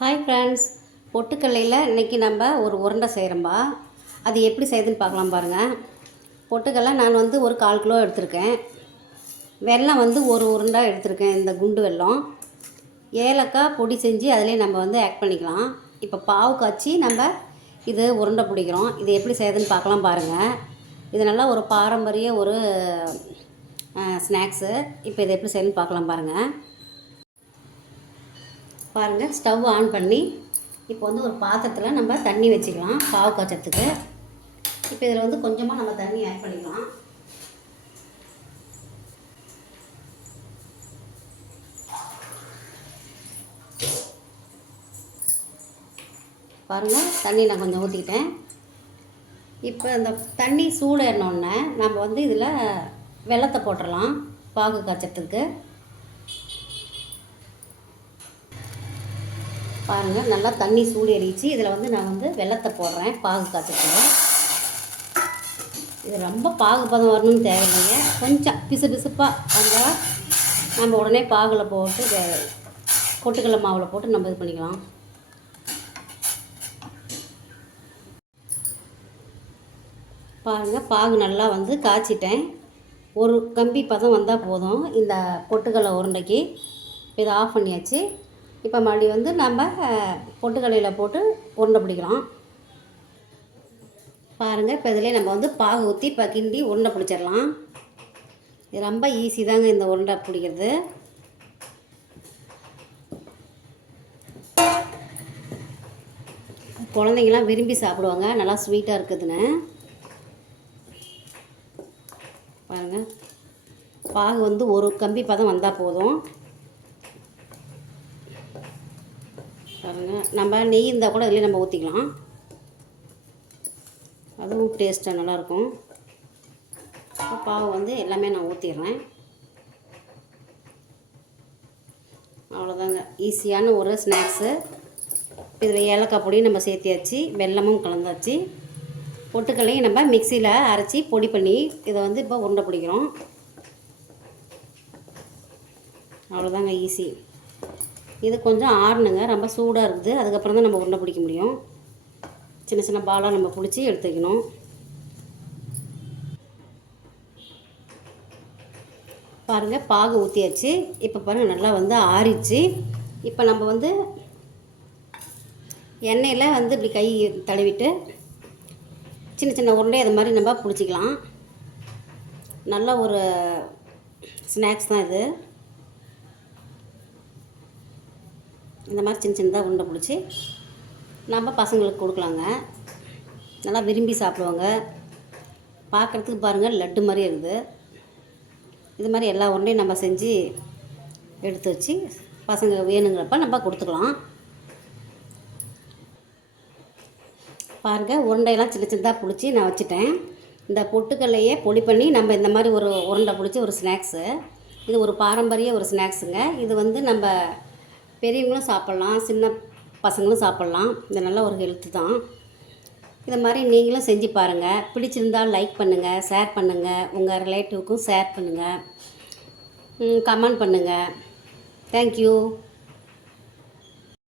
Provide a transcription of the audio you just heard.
Hi friends பொட்டுக்கல்லையில் இன்றைக்கி நம்ம ஒரு உருண்டை செய்கிறோம்பா அது எப்படி செய்யுதுன்னு பார்க்கலாம் பாருங்கள் பொட்டுக்கல்லை நான் வந்து ஒரு கால் கிலோ எடுத்திருக்கேன். வெல்லம் வந்து ஒரு உருண்டை எடுத்திருக்கேன் இந்த குண்டு வெல்லம். ஏலக்காய் பொடி செஞ்சு அதிலே நம்ம வந்து ஆட் பண்ணிக்கலாம். இப்போ பாவு காய்ச்சி நம்ம இது உருண்டை பிடிக்கிறோம். இது எப்படி செய்யுதுன்னு பார்க்கலாம் பாருங்கள் இது நல்லா ஒரு பாரம்பரிய ஒரு ஸ்நாக்ஸு இப்போ இது எப்படி செய்யணும்னு பார்க்கலாம் பாருங்கள் பாருங்கள் ஸ்டவ் ஆன் பண்ணி இப்போ வந்து ஒரு பாத்திரத்தில் நம்ம தண்ணி வச்சுக்கலாம் பாவு காய்ச்சத்துக்கு இப்போ இதில் வந்து கொஞ்சமாக நம்ம தண்ணி ஆட் பண்ணிக்கலாம். பாருங்கள் தண்ணி நான் கொஞ்சம் ஊற்றிக்கிட்டேன் இப்போ இந்த தண்ணி சூடேறினோடனே நம்ம வந்து இதில் வெள்ளத்தை போட்டுடலாம் பாகு காய்ச்சத்துக்கு பாருங்கள் நல்லா தண்ணி சூடு ஏறிச்சு இதில் வந்து நான் வந்து வெள்ளத்தை போடுறேன். பாகு காய்ச்சத்துக்கு இது ரொம்ப பாகு பதம் வரணும்னு தேவையில்லைங்க. கொஞ்சம் பிசு பிசுப்பாக வந்தால் நம்ம உடனே பாகில் போட்டு கொட்டுக்கடலை மாவில் போட்டு நம்ம இது பண்ணிக்கலாம். பாருங்கள் பாகு நல்லா வந்து காய்ச்சிட்டேன். ஒரு கம்பி பதம் வந்தால் போதும். இந்த பொட்டுக்கடலை உருண்டைக்கு. இதை ஆஃப் பண்ணியாச்சு. இப்போ மறுபடி வந்து நம்ம பொட்டுக்கடையில் போட்டு உருண்டை பிடிக்கிறோம் பாருங்கள் இப்போ இதிலே நம்ம வந்து பாகு ஊற்றி இப்போ கிண்டி உருண்டை பிடிச்சிடலாம். இது ரொம்ப ஈஸி தாங்க இந்த உருண்டை பிடிக்கிறது. குழந்தைங்களாம் விரும்பி சாப்பிடுவாங்க. நல்லா ஸ்வீட்டாக இருக்குதுன்னு. பாருங்கள் பாகு வந்து ஒரு கம்பி பதம் வந்தால் போதும். பாருங்கள் நம்ம நெய் இருந்தால் கூட இதில் நம்ம ஊற்றிக்கலாம் அதுவும் டேஸ்ட்டாக நல்லாயிருக்கும். இப்போ பாவு வந்து எல்லாமே நான் ஊற்றிடுறேன் அவ்வளோதாங்க. ஈஸியான ஒரு ஸ்நாக்ஸு இதில் ஏலக்காய் பொடியும் நம்ம சேர்த்தியாச்சு. வெல்லமும் கலந்தாச்சு. பொட்டுக்கல்லையும் நம்ம மிக்சியில் அரைச்சி பொடி பண்ணி இதை வந்து இப்போ உருண்டை பிடிக்கிறோம். அவ்வளோதாங்க ஈஸி. இது கொஞ்சம் ஆறணுங்க ரொம்ப சூடாக இருக்குது. அதுக்கப்புறம் தான் நம்ம உருண்டை பிடிக்க முடியும். சின்ன சின்ன பாலாக நம்ம பிடிச்சி எடுத்து வைக்கணும் பாருங்கள் பாகு ஊற்றியாச்சு இப்போ பாருங்கள் நல்லா வந்து ஆறிச்சு இப்போ நம்ம வந்து எண்ணெயில் வந்து இப்படி கை தடவிட்டு சின்ன சின்ன உருண்டை அது மாதிரி நம்ம பிடிச்சிக்கலாம். நல்ல ஒரு ஸ்நாக்ஸ் தான் இது. இந்த மாதிரி சின்ன சின்னதாக உருண்டை பிடிச்சி நம்ம பசங்களுக்கு கொடுக்கலாங்க. நல்லா விரும்பி சாப்பிடுவாங்க. பார்க்குறதுக்கு பாருங்கள் லட்டு மாதிரி இருக்குது. இது மாதிரி எல்லா உருண்டையும் நம்ம செஞ்சு எடுத்து வச்சு பசங்க வேணுங்கிறப்ப நம்ம கொடுத்துக்கலாம். பாருங்கள் உருண்டையெல்லாம் சின்ன சின்னதாக பிடிச்சி நான் வச்சுட்டேன். இந்த பொட்டுக்கல்லையே பொடி பண்ணி நம்ம இந்த மாதிரி ஒரு உருண்டை பிடிச்சி ஒரு ஸ்நாக்ஸு. இது ஒரு பாரம்பரிய ஒரு ஸ்நாக்ஸுங்க. இது வந்து நம்ம பெரியவங்களும் சாப்பிட்லாம் சின்ன பசங்களும் சாப்பிட்லாம். இது நல்ல ஒரு ஹெல்த்து தான். இதை மாதிரி நீங்களும் செஞ்சு பாருங்கள் பிடிச்சிருந்தால் லைக் பண்ணுங்கள் ஷேர் பண்ணுங்கள் உங்கள் ரிலேட்டிவ்க்கும் ஷேர் பண்ணுங்கள் கமெண்ட் பண்ணுங்கள் தேங்க்யூ